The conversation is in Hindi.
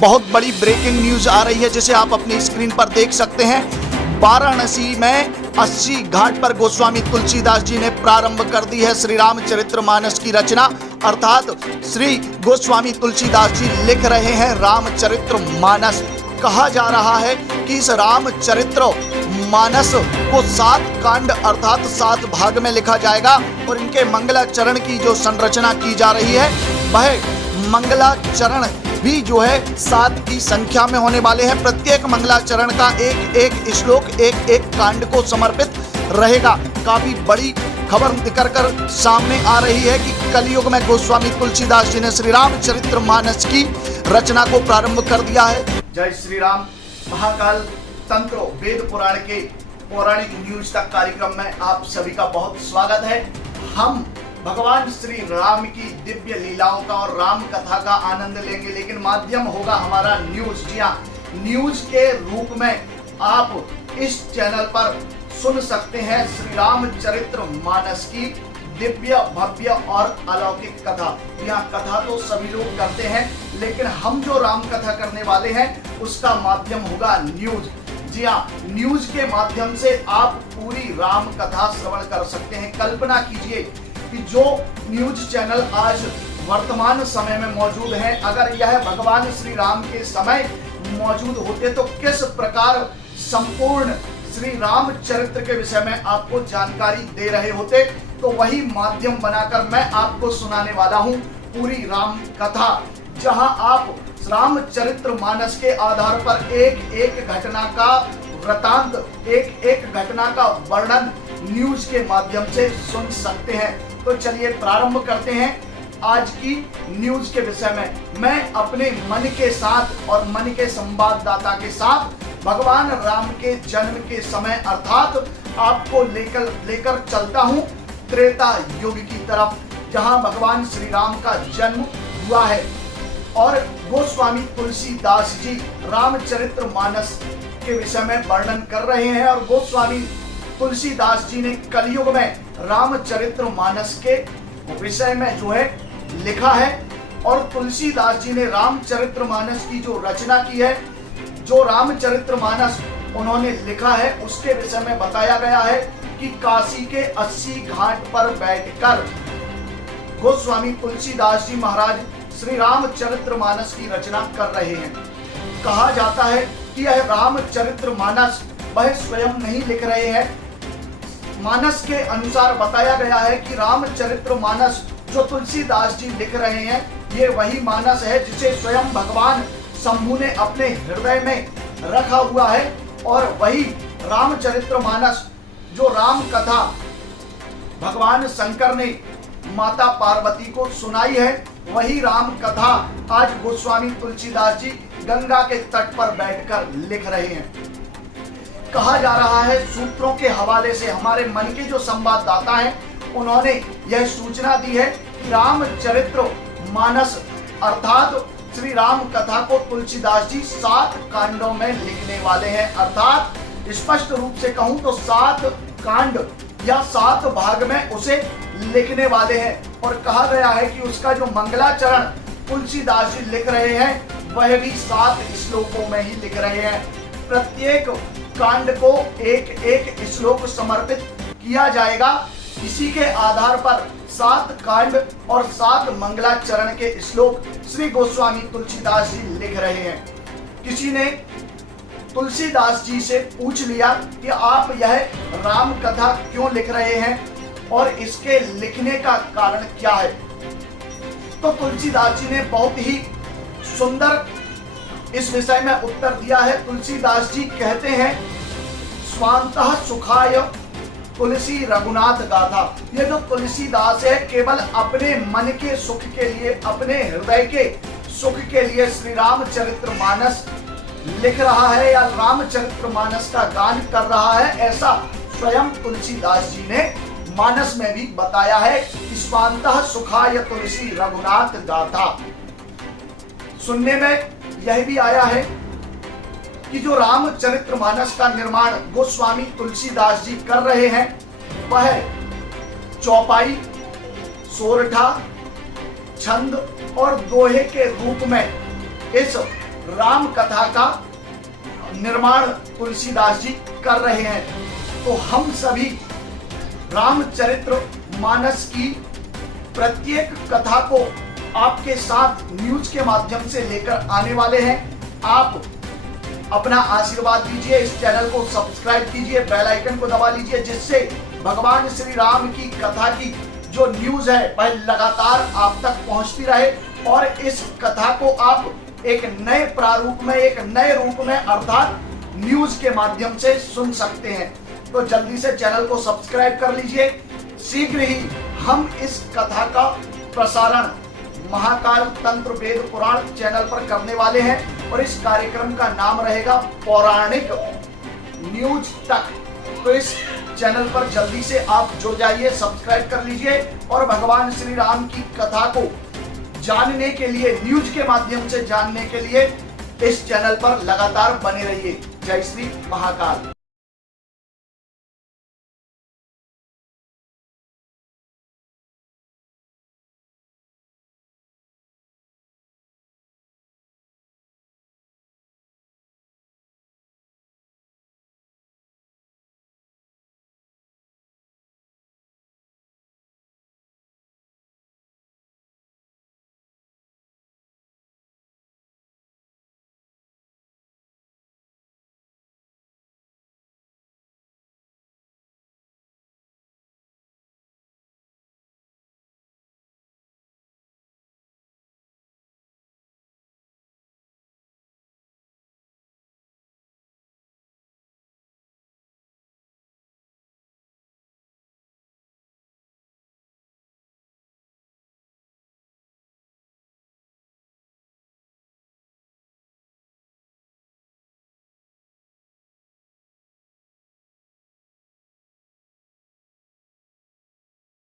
बहुत बड़ी ब्रेकिंग न्यूज आ रही है जिसे आप अपनी स्क्रीन पर देख सकते हैं। वाराणसी में 80 घाट पर गोस्वामी तुलसीदास जी ने प्रारंभ कर दी है श्री रामचरितमानस की रचना। अर्थात श्री गोस्वामी तुलसीदास जी लिख रहे हैं रामचरितमानस। कहा जा रहा है कि इस रामचरितमानस को 7 कांड अर्थात 7 भाग में लिखा जाएगा और इनके मंगलाचरण की जो संरचना की जा रही है वह मंगलाचरण भी जो है 7 की संख्या में होने वाले हैं। प्रत्येक मंगलाचरण का एक एक श्लोक एक एक कांड को समर्पित रहेगा। काफी बड़ी खबर निकल कर सामने आ रही है कि कलयुग में गोस्वामी तुलसीदास जी ने श्री रामचरितमानस की रचना को प्रारंभ कर दिया है। जय श्री राम। महाकाल तंत्र वेद पुराण के पौराणिक न्यूज तक कार्यक्रम में आप सभी का बहुत स्वागत है। हम भगवान श्री राम की दिव्य लीलाओं का और राम कथा का आनंद लेंगे, लेकिन माध्यम होगा हमारा न्यूज। जी हाँ, न्यूज के रूप में आप इस चैनल पर सुन सकते हैं श्री रामचरितमानस की दिव्य भव्य और अलौकिक कथा। यहाँ कथा तो सभी लोग करते हैं, लेकिन हम जो राम कथा करने वाले हैं उसका माध्यम होगा न्यूज। जी हाँ, न्यूज के माध्यम से आप पूरी राम कथा श्रवण कर सकते हैं। कल्पना कीजिए कि जो न्यूज चैनल आज वर्तमान समय में मौजूद है, अगर यह भगवान श्री राम के समय मौजूद होते तो किस प्रकार संपूर्ण श्री रामचरित्र के विषय में आपको जानकारी दे रहे होते। तो वही माध्यम बनाकर मैं आपको सुनाने वाला हूँ पूरी राम कथा, जहां आप रामचरितमानस के आधार पर एक एक घटना का वृतांत, एक एक घटना का वर्णन न्यूज के माध्यम से सुन सकते हैं। तो चलिए प्रारंभ करते हैं आज की न्यूज के विषय में। मैं अपने मन के साथ और मन के संवाददाता के साथ भगवान राम के जन्म के समय अर्थात आपको लेकर चलता हूं त्रेता युग की तरफ, जहां भगवान श्री राम का जन्म हुआ है। और गोस्वामी तुलसीदास जी रामचरितमानस के विषय में वर्णन कर रहे हैं और गोस्वामी तुलसीदास जी ने कलयुग में रामचरितमानस के विषय में जो है लिखा है। और तुलसीदास जी ने रामचरितमानस की जो रचना की है, जो रामचरितमानस उन्होंने लिखा है, उसके विषय में बताया गया है कि काशी के 80 घाट पर बैठकर गोस्वामी तुलसीदास जी महाराज श्री रामचरितमानस की रचना कर रहे हैं। कहा जाता है कि यह रामचरितमानस वह स्वयं नहीं लिख रहे हैं। मानस के अनुसार बताया गया है कि रामचरितमानस जो तुलसीदास जी लिख रहे हैं, ये वही मानस है जिसे स्वयं भगवान शंभु ने अपने हृदय में रखा हुआ है। और वही रामचरितमानस जो राम कथा भगवान शंकर ने माता पार्वती को सुनाई है, वही राम कथा आज गोस्वामी तुलसीदास जी गंगा के तट पर बैठकर लिख रहे हैं। कहा जा रहा है, सूत्रों के हवाले से हमारे मन के जो संवाददाता हैं उन्होंने यह सूचना दी है कि रामचरितमानस अर्थात श्री राम कथा को तुलसीदास जी 7 कांडों में लिखने वाले हैं। अर्थात स्पष्ट रूप से कहूं तो 7 कांड या 7 भाग में उसे लिखने वाले हैं। और कहा गया है कि उसका जो मंगलाचरण तुलसीदास जी लिख रहे हैं वह भी 7 श्लोकों में ही लिख रहे हैं। प्रत्येक कांड को एक एक श्लोक समर्पित किया जाएगा। इसी के आधार पर 7 कांड और 7 मंगलाचरण के श्लोक श्री गोस्वामी तुलसीदास जी लिख रहे हैं। किसी ने तुलसीदास जी से पूछ लिया कि आप यह राम कथा क्यों लिख रहे हैं और इसके लिखने का कारण क्या है। तो तुलसीदास जी ने बहुत ही सुंदर इस विषय में उत्तर दिया है। तुलसीदास जी कहते हैं, स्वांतः सुखाय तुलसी रघुनाथ गाथा। ये जो तुलसीदास है केवल अपने मन के सुख के लिए, अपने हृदय के सुख के लिए श्री रामचरितमानस लिख रहा है या रामचरितमानस का गान कर रहा है, ऐसा स्वयं तुलसीदास जी ने मानस में भी बताया है। स्वांतः सुखाय तुलसी रघुनाथ गाथा। सुनने में यह भी आया है कि जो रामचरितमानस का निर्माण गोस्वामी तुलसीदास जी कर रहे हैं वह चौपाई, सोरठा, छंद और दोहे के रूप में इस राम कथा का निर्माण तुलसीदास जी कर रहे हैं। तो हम सभी रामचरित्र मानस की प्रत्येक कथा को आपके साथ न्यूज के माध्यम से लेकर आने वाले हैं। आप अपना आशीर्वाद दीजिए, इस चैनल को सब्सक्राइब कीजिए, बेल आइकन को दबा लीजिए, जिससे भगवान श्री राम की कथा की जो न्यूज है वह लगातार आप तक पहुंचती रहे और इस कथा को आप एक नए प्रारूप में, एक नए रूप में अर्थात न्यूज के माध्यम से सुन सकते हैं। तो जल्दी से चैनल को सब्सक्राइब कर लीजिए। शीघ्र ही हम इस कथा का प्रसारण महाकाल तंत्र वेद पुराण चैनल पर करने वाले हैं और इस कार्यक्रम का नाम रहेगा पौराणिक न्यूज तक। तो इस चैनल पर जल्दी से आप जुड़ जाइए, सब्सक्राइब कर लीजिए और भगवान श्री राम की कथा को जानने के लिए, न्यूज के माध्यम से जानने के लिए इस चैनल पर लगातार बने रहिए। जय श्री महाकाल।